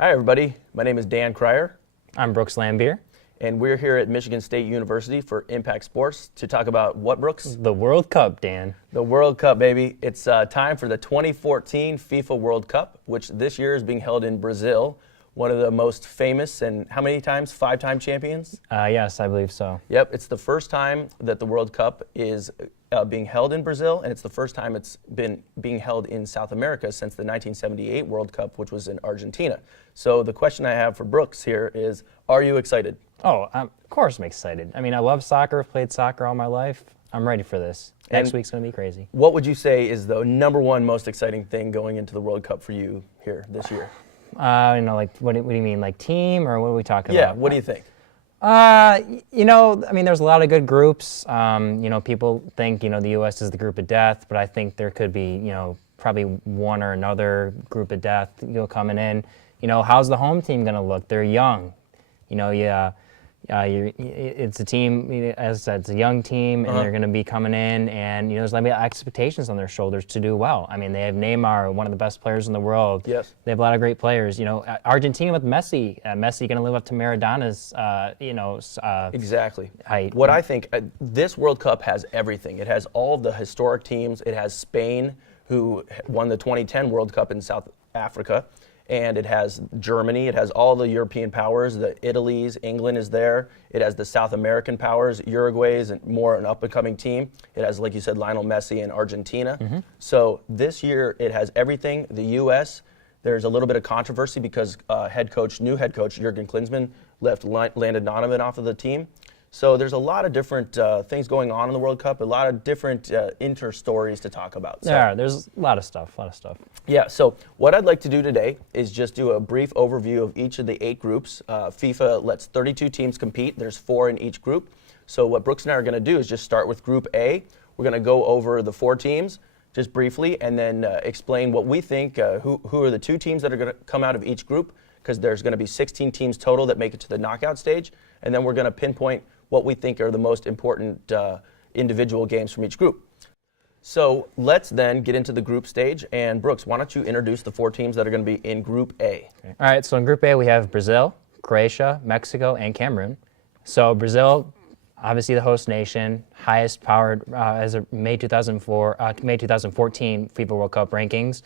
Hi, everybody. My name is Dan Krier, I'm Brooks Laimbeer. and we're here at Michigan State University for Impact Sports to talk about what, Brooks? The World Cup, Dan. The World Cup, baby. It's time for the 2014 FIFA World Cup, which this year is being held in Brazil, one of the most famous and how many times? 5-time champions? Yes, I believe so. Yep, it's the first time that the World Cup is being held in Brazil, and it's the first time it's been being held in South America since the 1978 World Cup, which was in Argentina. So the question I have for Brooks here is, are you excited? Oh, of course I'm excited. I mean, I love soccer. I've played soccer all my life. I'm ready for this. Next week's going to be crazy. What would you say is the number one most exciting thing going into the World Cup for you here this year? What do you mean, like team, or what are we talking about? Yeah, what do you think? I mean, there's a lot of good groups. People think, the U.S. is the group of death, but I think there could be, probably one or another group of death, coming in. How's the home team going to look? They're young. It's a team, as I said, it's a young team, and they're going to be coming in, and there's going to be expectations on their shoulders to do well. I mean, they have Neymar, one of the best players in the world. Yes. They have a lot of great players. Argentina with Messi. Messi going to live up to Maradona's, Exactly. height. What I think, this World Cup has everything. It has all of the historic teams. It has Spain, who won the 2010 World Cup in South Africa. And it has Germany, it has all the European powers, the Italy's, England is there. It has the South American powers, Uruguay's and more an up-and-coming team. It has, like you said, Lionel Messi and Argentina. So this year it has everything. The U.S., there's a little bit of controversy because new head coach Jurgen Klinsmann left Landon Donovan off of the team. So there's a lot of different things going on in the World Cup, a lot of different inter-stories to talk about. So, There's a lot of stuff. Yeah, so what I'd like to do today is just do a brief overview of each of the 8 groups. FIFA lets 32 teams compete. There's 4 in each group. So what Brooks and I are going to do is just start with Group A. We're going to go over the 4 teams just briefly and then explain what we think, who are the 2 teams that are going to come out of each group, because there's going to be 16 teams total that make it to the knockout stage. And then we're going to pinpoint what we think are the most important individual games from each group. So let's then get into the group stage. And Brooks, why don't you introduce the 4 teams that are going to be in Group A? Okay. All right, so in Group A we have Brazil, Croatia, Mexico, and Cameroon. So Brazil, obviously the host nation, highest powered as of May 2014 FIFA World Cup rankings,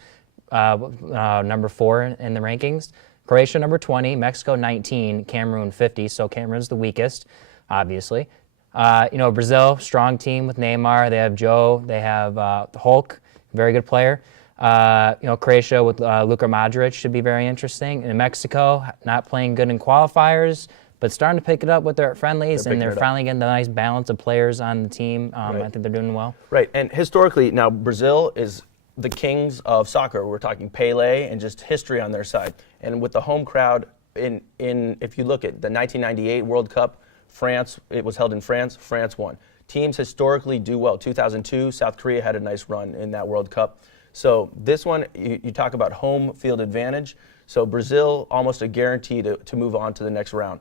number 4 in the rankings. Croatia number 20, Mexico 19, Cameroon 50. So Cameroon's the weakest, obviously. Brazil, strong team with Neymar. They have Joe. They have Hulk, very good player. Croatia with Luka Modric should be very interesting. And Mexico, not playing good in qualifiers, but starting to pick it up with their friendlies, and they're finally getting the nice balance of players on the team. Right. I think they're doing well. Right, and historically, now Brazil is the kings of soccer. We're talking Pele and just history on their side. And with the home crowd, if you look at the 1998 World Cup, France, it was held in France, France won. Teams historically do well. 2002, South Korea had a nice run in that World Cup. So this one, you talk about home field advantage. So Brazil, almost a guarantee to move on to the next round.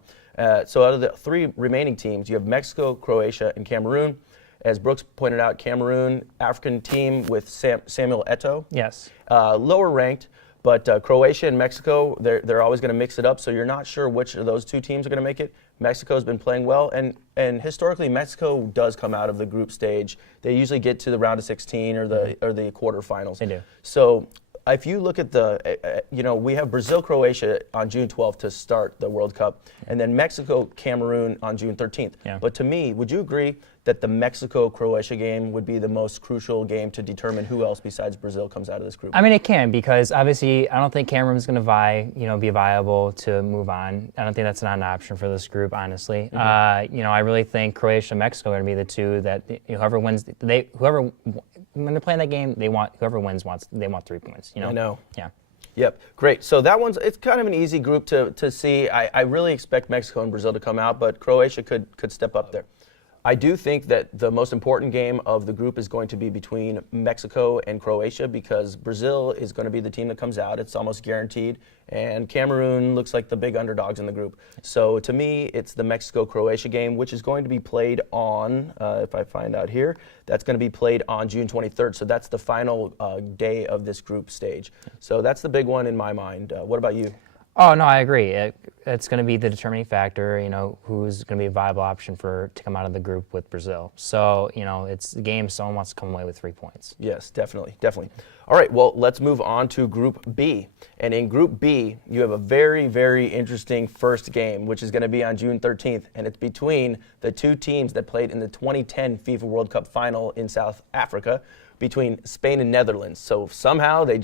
So out of the 3 remaining teams, you have Mexico, Croatia, and Cameroon. As Brooks pointed out, Cameroon, African team with Samuel Eto'o. Yes. Lower ranked, but Croatia and Mexico, they're always going to mix it up, so you're not sure which of those 2 teams are going to make it. Mexico's been playing well, and historically Mexico does come out of the group stage. They usually get to the round of 16 or the quarterfinals. They do. So if you look at we have Brazil-Croatia on June 12th to start the World Cup, and then Mexico-Cameroon on June 13th. Yeah. But to me, would you agree that the Mexico-Croatia game would be the most crucial game to determine who else besides Brazil comes out of this group? I mean, it can, because obviously I don't think Cameroon's going to be viable to move on. I don't think that's not an option for this group, honestly. I really think Croatia and Mexico are going to be the 2 that whoever wins, when they're playing that game, whoever wins they want 3 points. I know. Yeah. Yep, great. So it's kind of an easy group to see. I really expect Mexico and Brazil to come out, but Croatia could step up there. I do think that the most important game of the group is going to be between Mexico and Croatia, because Brazil is going to be the team that comes out. It's almost guaranteed. And Cameroon looks like the big underdogs in the group. So to me, it's the Mexico-Croatia game, which is going to be played on, if I find out here, that's going to be played on June 23rd. So that's the final day of this group stage. So that's the big one in my mind. What about you? Oh no, I agree. It's going to be the determining factor. Who's going to be a viable option to come out of the group with Brazil. So it's the game. Someone wants to come away with 3 points. Yes, definitely, definitely. All right, well, let's move on to Group B. And in Group B, you have a very, very interesting first game, which is going to be on June 13th, and it's between the two teams that played in the 2010 FIFA World Cup final in South Africa, between Spain and Netherlands. So somehow they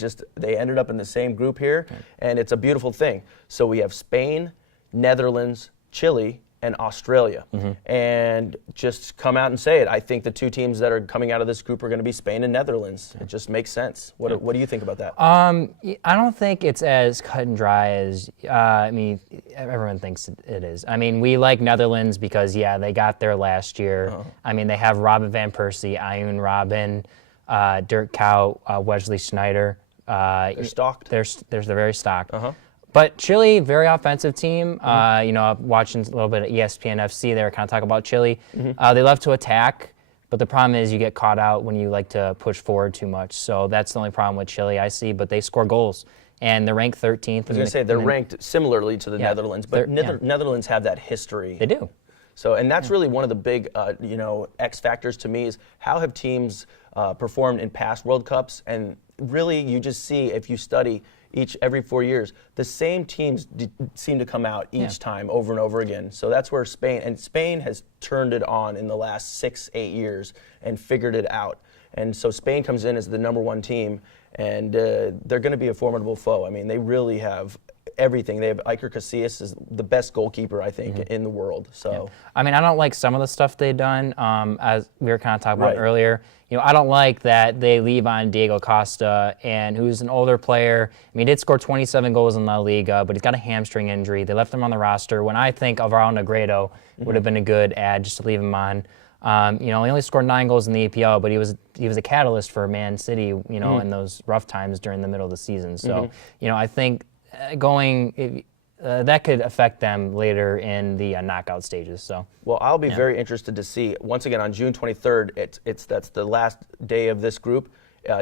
ended up in the same group here, and it's a beautiful thing. So we have Spain, Netherlands, Chile, and Australia. And just come out and say it. I think the two teams that are coming out of this group are going to be Spain and Netherlands. It just makes sense. What do you think about that? I don't think it's as cut and dry as everyone thinks it is. I mean, we like Netherlands because they got there last year. I mean, they have Robin van Persie, Ayoun Robin, Dirk Kuyt, Wesley Sneijder. They're stocked. They're very stocked. But Chile, very offensive team. Watching a little bit of ESPN FC, they were kind of talking about Chile. They love to attack, but the problem is you get caught out when you like to push forward too much. So that's the only problem with Chile I see. But they score goals, and they're ranked 13th. I was going to say they're ranked similarly to the Netherlands, but Netherlands have that history. They do. So, and that's really one of the big, X factors to me is how have teams performed in past World Cups, and really you just see if you study every 4 years, the same teams seem to come out each time over and over again. So that's where Spain has turned it on in the last 6-8 years and figured it out. And so Spain comes in as the number 1 team, and they're going to be a formidable foe. I mean, they really have everything. They have Iker Casillas is the best goalkeeper, I think, in the world. So, I mean, I don't like some of the stuff they've done, as we were kind of talking about earlier. I don't like that they leave on Diego Costa, and who's an older player. I mean, he did score 27 goals in La Liga, but he's got a hamstring injury. They left him on the roster when I think Alvaro Negredo would have been a good ad just to leave him on. He only scored 9 goals in the EPL, but he was a catalyst for Man City, in those rough times during the middle of the season. So, I think that could affect them later in the knockout stages. So, well, I'll be very interested to see once again on June 23rd. That's the last day of this group.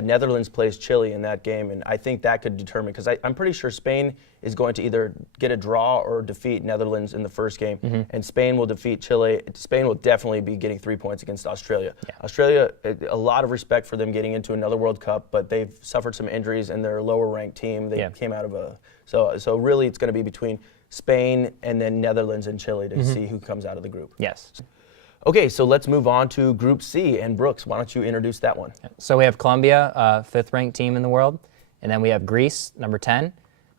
Netherlands plays Chile in that game, and I think that could determine, because I'm pretty sure Spain is going to either get a draw or defeat Netherlands in the first game, and Spain will defeat Chile. Spain will definitely be getting 3 points against Australia. Australia, a lot of respect for them getting into another World Cup, but they've suffered some injuries, and they're a lower-ranked team. They came out of so really it's going to be between Spain and then Netherlands and Chile to see who comes out of the group. Yes. Okay, so let's move on to Group C. And Brooks, why don't you introduce that one? So we have Colombia, 5th-ranked team in the world. And then we have Greece, number 10.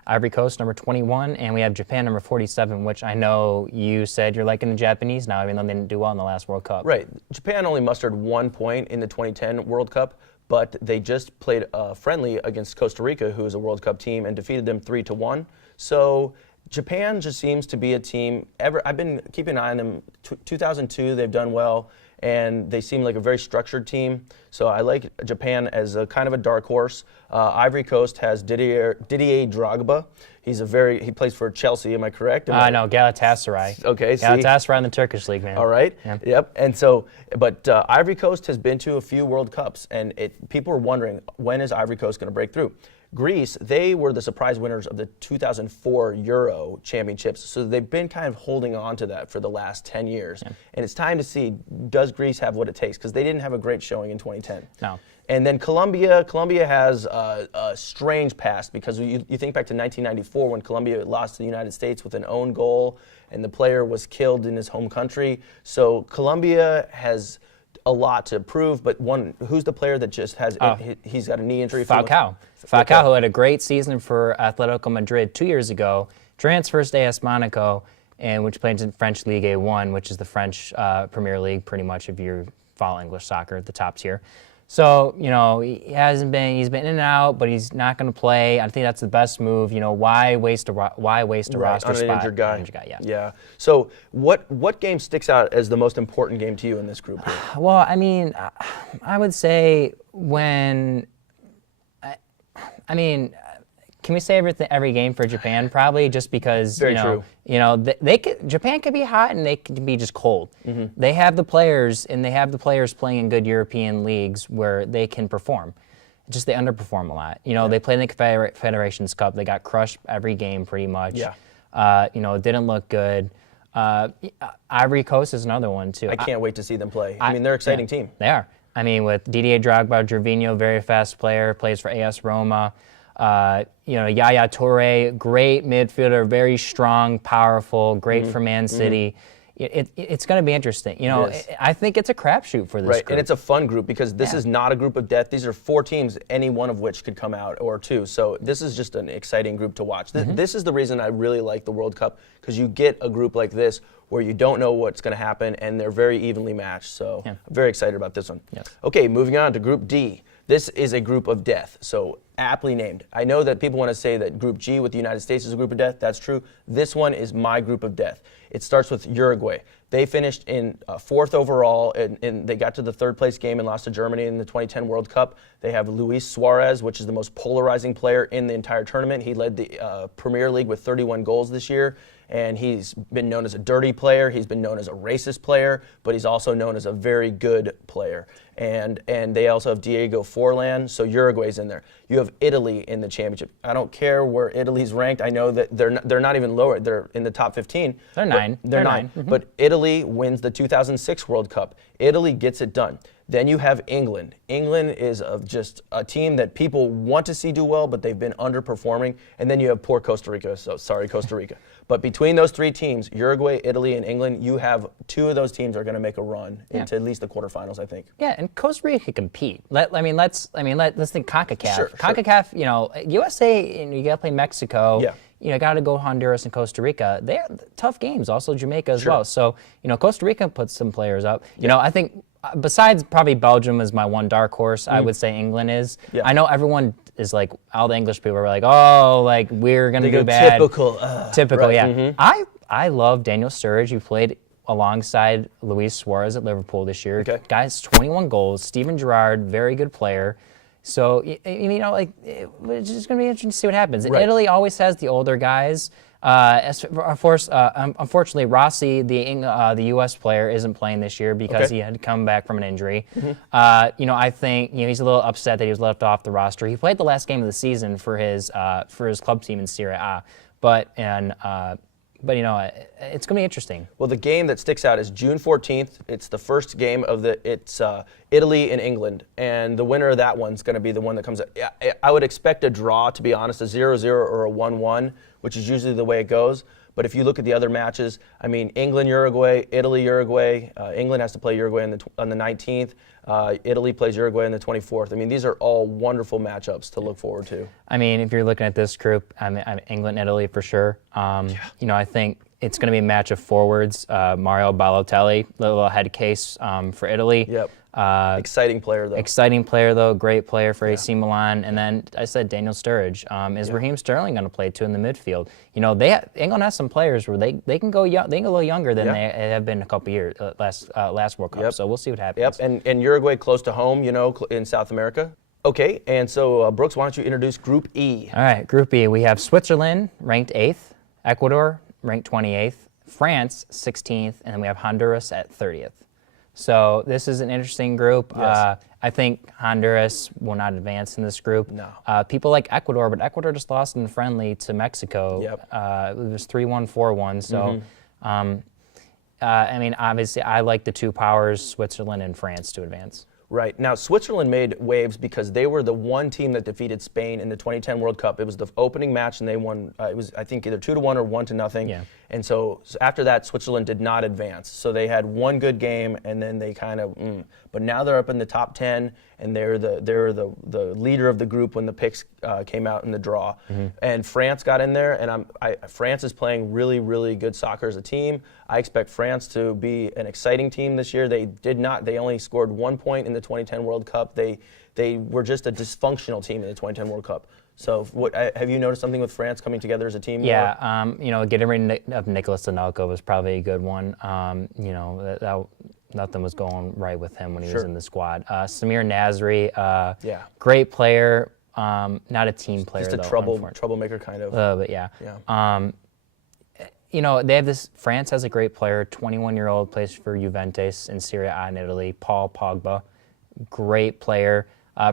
Ivory Coast, number 21. And we have Japan, number 47, which I know you said you're liking the Japanese now, even though they didn't do well in the last World Cup. Right. Japan only mustered 1 point in the 2010 World Cup, but they just played friendly against Costa Rica, who is a World Cup team, and defeated them 3-1. So Japan just seems to be a team. I've been keeping an eye on them. 2002, they've done well, and they seem like a very structured team. So I like Japan as a kind of a dark horse. Ivory Coast has Didier Drogba. He plays for Chelsea. Am I correct? No, Galatasaray. Okay, Galatasaray in the Turkish league, man. All right. Yeah. Yep. And so, but Ivory Coast has been to a few World Cups, and people are wondering, when is Ivory Coast going to break through? Greece, they were the surprise winners of the 2004 Euro Championships, so they've been kind of holding on to that for the last 10 years. And it's time to see, does Greece have what it takes? Because they didn't have a great showing in 2010. No. And then Colombia has a strange past, because you think back to 1994 when Colombia lost to the United States with an own goal, and the player was killed in his home country. So Colombia has a lot to prove, but who's the player that just has he's got a knee injury? Falcao, who had a great season for Atletico Madrid 2 years ago, transfers to AS Monaco, and which plays in French Ligue 1, which is the French Premier League, pretty much if you follow English soccer, the top tier. So, he's been in and out, but he's not going to play. I think that's the best move. Why waste a roster on spot? An injured guy. Yeah. So what game sticks out as the most important game to you in this group here? Well, I mean, I would say can we say every game for Japan? Probably, just because Very true. Japan could be hot and they could be just cold. They have the players, and they have the players playing in good European leagues where they can perform. just they underperform a lot. They played in the Federations Cup. They got crushed every game pretty much. Yeah. It didn't look good. Ivory Coast is another one too. I can't wait to see them play. I mean, they're an exciting team. They are. I mean, with Didier Drogba, Gervinho, very fast player, plays for AS Roma. Yaya Toure, great midfielder, very strong, powerful, great for Man City. It's going to be interesting. I think it's a crapshoot for this group. And it's a fun group because this is not a group of death. These are 4 teams, any one of which could come out, or 2. So this is just an exciting group to watch. This is the reason I really like the World Cup, because you get a group like this where you don't know what's going to happen, and they're very evenly matched. So I'm very excited about this one. Yes. Okay, moving on to Group D. This is a group of death, so aptly named. I know that people want to say that Group G with the United States is a group of death. That's true. This one is my group of death. It starts with Uruguay. They finished in 4th overall, and they got to the 3rd place game and lost to Germany in the 2010 World Cup. They have Luis Suarez, which is the most polarizing player in the entire tournament. He led the Premier League with 31 goals this year, and he's been known as a dirty player. He's been known as a racist player, but he's also known as a very good player. And they also have Diego Forlan, so Uruguay's in there. You have Italy in the championship. I don't care where Italy's ranked. I know that they're not even lower. They're in the top 15. They're 9. They're 9. But Italy wins the 2006 World Cup. Italy gets it done. Then you have England. England is just a team that people want to see do well, but they've been underperforming. And then you have poor Costa Rica. So sorry, Costa Rica. But between those 3 teams, Uruguay, Italy, and England, you have 2 of those teams are going to make a run into at least the quarterfinals, I think. Yeah, and Costa Rica can compete. Let's think CONCACAF. Sure. CONCACAF, USA, you got to play Mexico. Yeah. Got to go Honduras and Costa Rica. They're tough games. Also Jamaica as well. So, Costa Rica puts some players up. I think besides probably Belgium is my one dark horse, I would say England is. Yeah. I know everyone is like, all the English people are like, oh, like we're going to do bad. Typical, right. yeah. I love Daniel Sturridge, who played alongside Luis Suarez at Liverpool this year. Okay. Guy's 21 goals. Steven Gerrard, very good player. So, it's just going to be interesting to see what happens. Right. Italy always has the older guys. Unfortunately, Rossi, the U.S. player, isn't playing this year because he had come back from an injury. I think he's a little upset that he was left off the roster. He played the last game of the season for his club team in Serie A, but it's going to be interesting. Well, the game that sticks out is June 14th. It's the first game of it's Italy and England, and the winner of that one's going to be the one that comes out. I would expect a draw, to be honest, a 0-0 or a 1-1, which is usually the way it goes. But if you look at the other matches, I mean, England, Uruguay, Italy, Uruguay. England has to play Uruguay on the 19th. Italy plays Uruguay on the 24th. I mean, these are all wonderful matchups to look forward to. I mean, if you're looking at this group, England, Italy for sure. I think it's going to be a match of forwards. Mario Balotelli, little head case for Italy. Yep. Exciting player, though. Exciting player, though. Great player for AC Milan. And then I said Daniel Sturridge. Is Raheem Sterling going to play too in the midfield? England has some players where they can go young. They can go a little younger than they have been a couple years last World Cup. Yep. So we'll see what happens. Yep. And Uruguay close to home, in South America. Okay. And so Brooks, why don't you introduce Group E? All right. Group E. We have Switzerland ranked 8th, Ecuador ranked 28th, France 16th, and then we have Honduras at 30th. So this is an interesting group. Yes. I think Honduras will not advance in this group. No. People like Ecuador, but Ecuador just lost in friendly to Mexico. Yep. It was 3-1, 4-1. So, obviously, I like the 2 powers, Switzerland and France, to advance. Right. Now, Switzerland made waves because they were the one team that defeated Spain in the 2010 World Cup. It was the opening match, and they won, it was, I think, either 2-1 or 1-0. Yeah. And so after that, Switzerland did not advance. So they had one good game, and then they kind of, But now they're up in the top 10, and they're the leader of the group when the picks came out in the draw. And France got in there, and France is playing really, really good soccer as a team. I expect France to be an exciting team this year. They only scored 1 point in the 2010 World Cup. They were just a dysfunctional team in the 2010 World Cup. So have you noticed something with France coming together as a team? Yeah, getting rid of Nicolas Anelka was probably a good one. Nothing was going right with him when he was in the squad. Samir Nasri, great player, not a team player just a though, troublemaker kind of. But yeah. They have this. France has a great player, 21-year-old, plays for Juventus in Serie A in Italy. Paul Pogba, great player.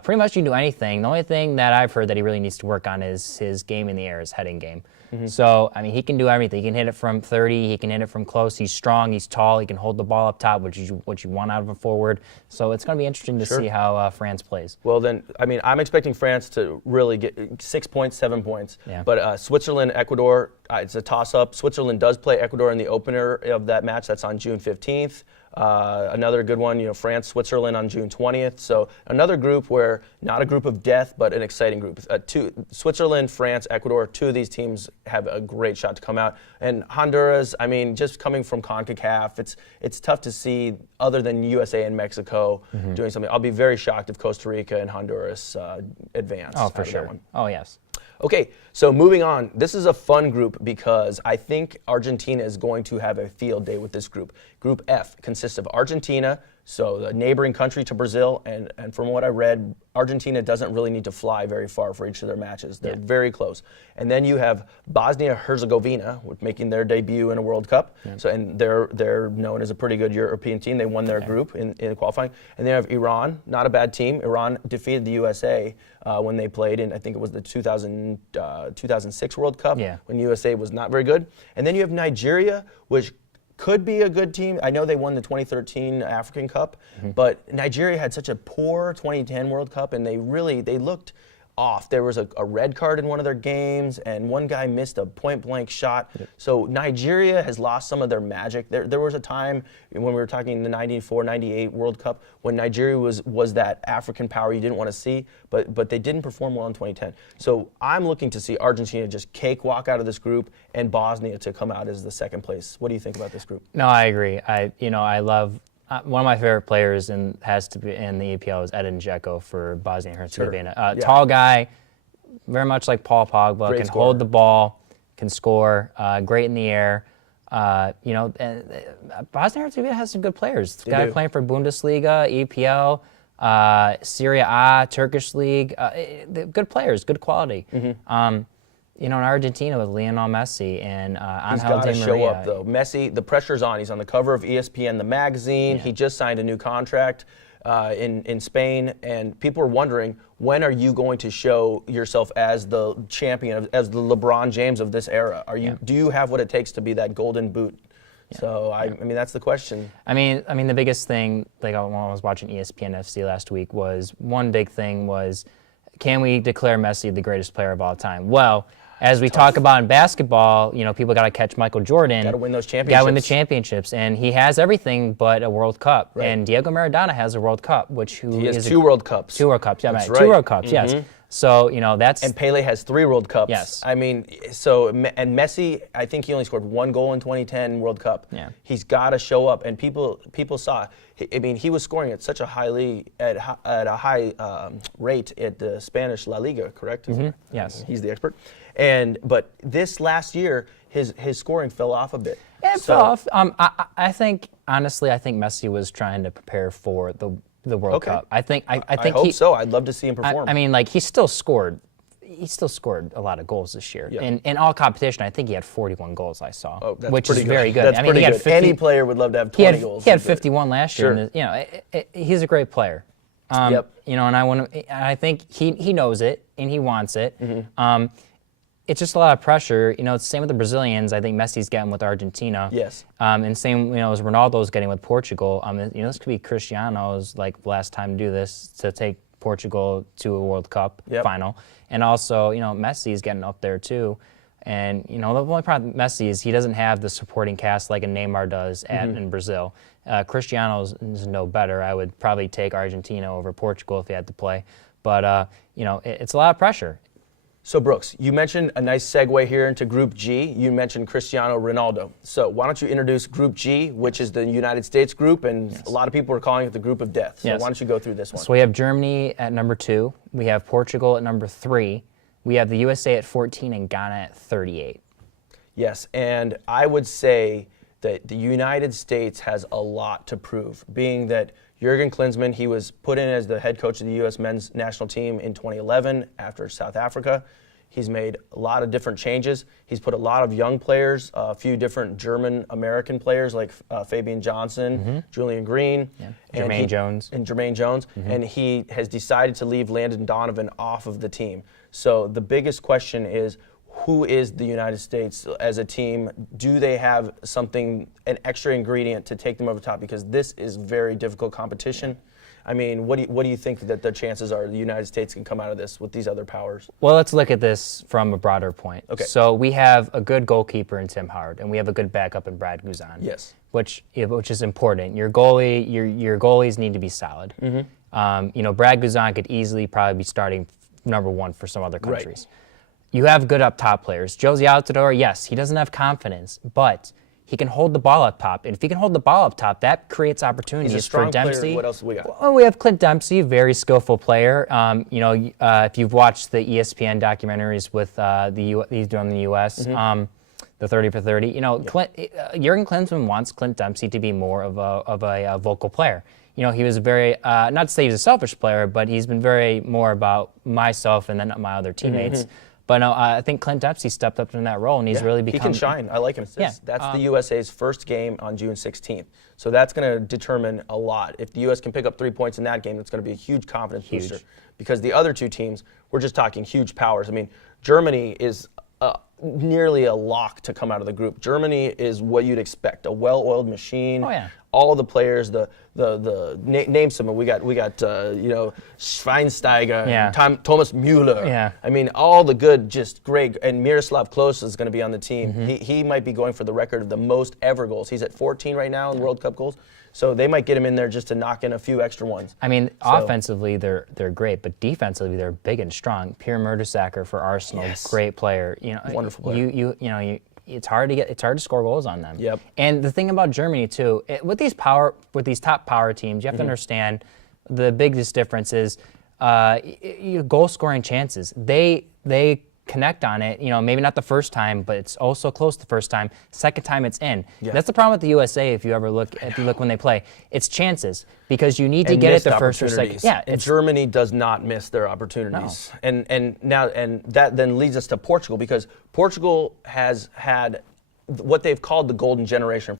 Pretty much you can do anything. The only thing that I've heard that he really needs to work on is his game in the air, his heading game. So, I mean, he can do everything. He can hit it from 30. He can hit it from close. He's strong. He's tall. He can hold the ball up top, which is what you want out of a forward. So it's going to be interesting to see how France plays. Well, then, I mean, I'm expecting France to really get 6 points, 7 points. Yeah. But Switzerland, Ecuador, it's a toss-up. Switzerland does play Ecuador in the opener of that match. That's on June 15th. Another good one, France, Switzerland on June 20th. So another group where not a group of death, but an exciting group. Switzerland, France, Ecuador, 2 of these teams have a great shot to come out. And Honduras, I mean, just coming from CONCACAF, it's tough to see other than USA and Mexico doing something. I'll be very shocked if Costa Rica and Honduras advance. Oh, for sure. Oh, yes. Okay, so moving on. This is a fun group because I think Argentina is going to have a field day with this group. Group F consists of Argentina, so the neighboring country to Brazil, and from what I read, Argentina doesn't really need to fly very far for each of their matches. They're very close. And then you have Bosnia-Herzegovina, making their debut in a World Cup. So, and they're known as a pretty good European team. They won their group in qualifying. And then you have Iran, not a bad team. Iran defeated the USA when they played in, I think it was the 2006 World Cup, when USA was not very good. And then you have Nigeria, which could be a good team. I know they won the 2013 African Cup, but Nigeria had such a poor 2010 World Cup, and they looked off. There was a red card in one of their games, and one guy missed a point-blank shot. So Nigeria has lost some of their magic. There was a time when we were talking the 94, 98 World Cup when Nigeria was that African power you didn't want to see, but they didn't perform well in 2010. So I'm looking to see Argentina just cakewalk out of this group and Bosnia to come out as the second place. What do you think about this group? No, I agree. I love one of my favorite players has to be in the EPL is Edin Dzeko for Bosnia and Herzegovina. Tall guy, very much like Paul Pogba, Great can scorer. hold the ball, can score, great in the air. And Bosnia and Herzegovina has some good players. The guy playing for Bundesliga, EPL, Serie A, Turkish League, good players, good quality. In Argentina with Lionel Messi and Angel Di Maria. He's got to show up, though. Messi, the pressure's on. He's on the cover of ESPN, the magazine. He just signed a new contract in Spain, and people are wondering, when are you going to show yourself as the champion, as the LeBron James of this era? Do you have what it takes to be that golden boot? So, I mean, that's the question. I mean, the biggest thing, like when I was watching ESPN FC last week, one big thing was, can we declare Messi the greatest player of all time? Well, as we talk about in basketball, people got to catch Michael Jordan. Got to win those championships. Got to win the championships, and he has everything but a World Cup. Right. And Diego Maradona has a World Cup, he has 2 World Cups. 2 World Cups, yeah, That's right. 2 World Cups, yes. So that's. And Pele has 3 World Cups. Yes. I mean, and Messi, I think he only scored 1 goal in 2010 World Cup. Yeah. He's got to show up, and people saw. I mean, he was scoring at such a high rate at the Spanish La Liga, correct? Yes. He's the expert. But this last year, his scoring fell off a bit. It fell off. I think Messi was trying to prepare for the World Cup. I hope so. I'd love to see him perform. I mean, like he still scored a lot of goals this year. Yeah. In all competition, I think he had 41 goals I saw, which is very good. That's pretty good. Any player would love to have 20 goals. He had 51 last year. And, he's a great player. And I think he knows it and he wants it. It's just a lot of pressure. It's the same with the Brazilians. I think Messi's getting with Argentina. Yes. And same, as Ronaldo's getting with Portugal. This could be Cristiano's last time to do this, to take Portugal to a World Cup final. And also, Messi's getting up there too. And the only problem with Messi is he doesn't have the supporting cast like a Neymar does in Brazil. Cristiano's is no better. I would probably take Argentina over Portugal if he had to play. But it's a lot of pressure. So, Brooks, you mentioned a nice segue here into Group G. You mentioned Cristiano Ronaldo. So why don't you introduce Group G, which is the United States group, and a lot of people are calling it the Group of Death. So why don't you go through this one? So we have Germany at number 2. We have Portugal at number 3. We have the USA at 14 and Ghana at 38. Yes, and I would say that the United States has a lot to prove, being that Jurgen Klinsmann, he was put in as the head coach of the U.S. men's national team in 2011 after South Africa. He's made a lot of different changes. He's put a lot of young players, a few different German-American players like Fabian Johnson, Julian Green, and Jermaine Jones. And he has decided to leave Landon Donovan off of the team. So the biggest question is, who is the United States as a team? Do they have something, an extra ingredient to take them over the top? Because this is very difficult competition. I mean, what do you think that the chances are the United States can come out of this with these other powers? Well, let's look at this from a broader point. Okay. So we have a good goalkeeper in Tim Howard, and we have a good backup in Brad Guzan. Yes. Which is important. Your goalies need to be solid. Brad Guzan could easily probably be starting number one for some other countries. Right. You have good up top players. Josie Altidore, yes, he doesn't have confidence, but he can hold the ball up top. And if he can hold the ball up top, that creates opportunities He's a strong for Dempsey. Player. What else we got? Well, we have Clint Dempsey, very skillful player. If you've watched the ESPN documentaries with he's doing the U.S., the 30 for 30, Jurgen Klinsmann wants Clint Dempsey to be more of a vocal player. He was very, not to say he's a selfish player, but he's been very more about myself and then my other teammates. But no, I think Clint Dempsey stepped up in that role, and he's really become... He can shine. I like him. Yeah. That's the USA's first game on June 16th. So that's going to determine a lot. If the U.S. can pick up 3 points in that game, that's going to be a huge confidence booster. Because the other two teams, we're just talking huge powers. I mean, Germany is nearly a lock to come out of the group. Germany is what you'd expect, a well-oiled machine. Oh, yeah. All the players, name some. We got Schweinsteiger, and Thomas Müller. Yeah. I mean, all the good, just great. And Miroslav Klose is going to be on the team. He might be going for the record of the most ever goals. He's at 14 right now in World Cup goals. So they might get him in there just to knock in a few extra ones. I mean, offensively they're great, but defensively they're big and strong. Pierre Mertesacker for Arsenal, great player. Wonderful player. It's hard to score goals on them. Yep. And the thing about Germany too, with these top power teams, you have to understand the biggest difference is goal scoring chances. They connect on it, maybe not the first time, but it's also close the first time. Second time it's in. Yeah. That's the problem with the USA if you ever look when they play. It's chances because you need to get it the first or second. Yeah, and Germany does not miss their opportunities. No. And that then leads us to Portugal because Portugal has had what they've called the golden generation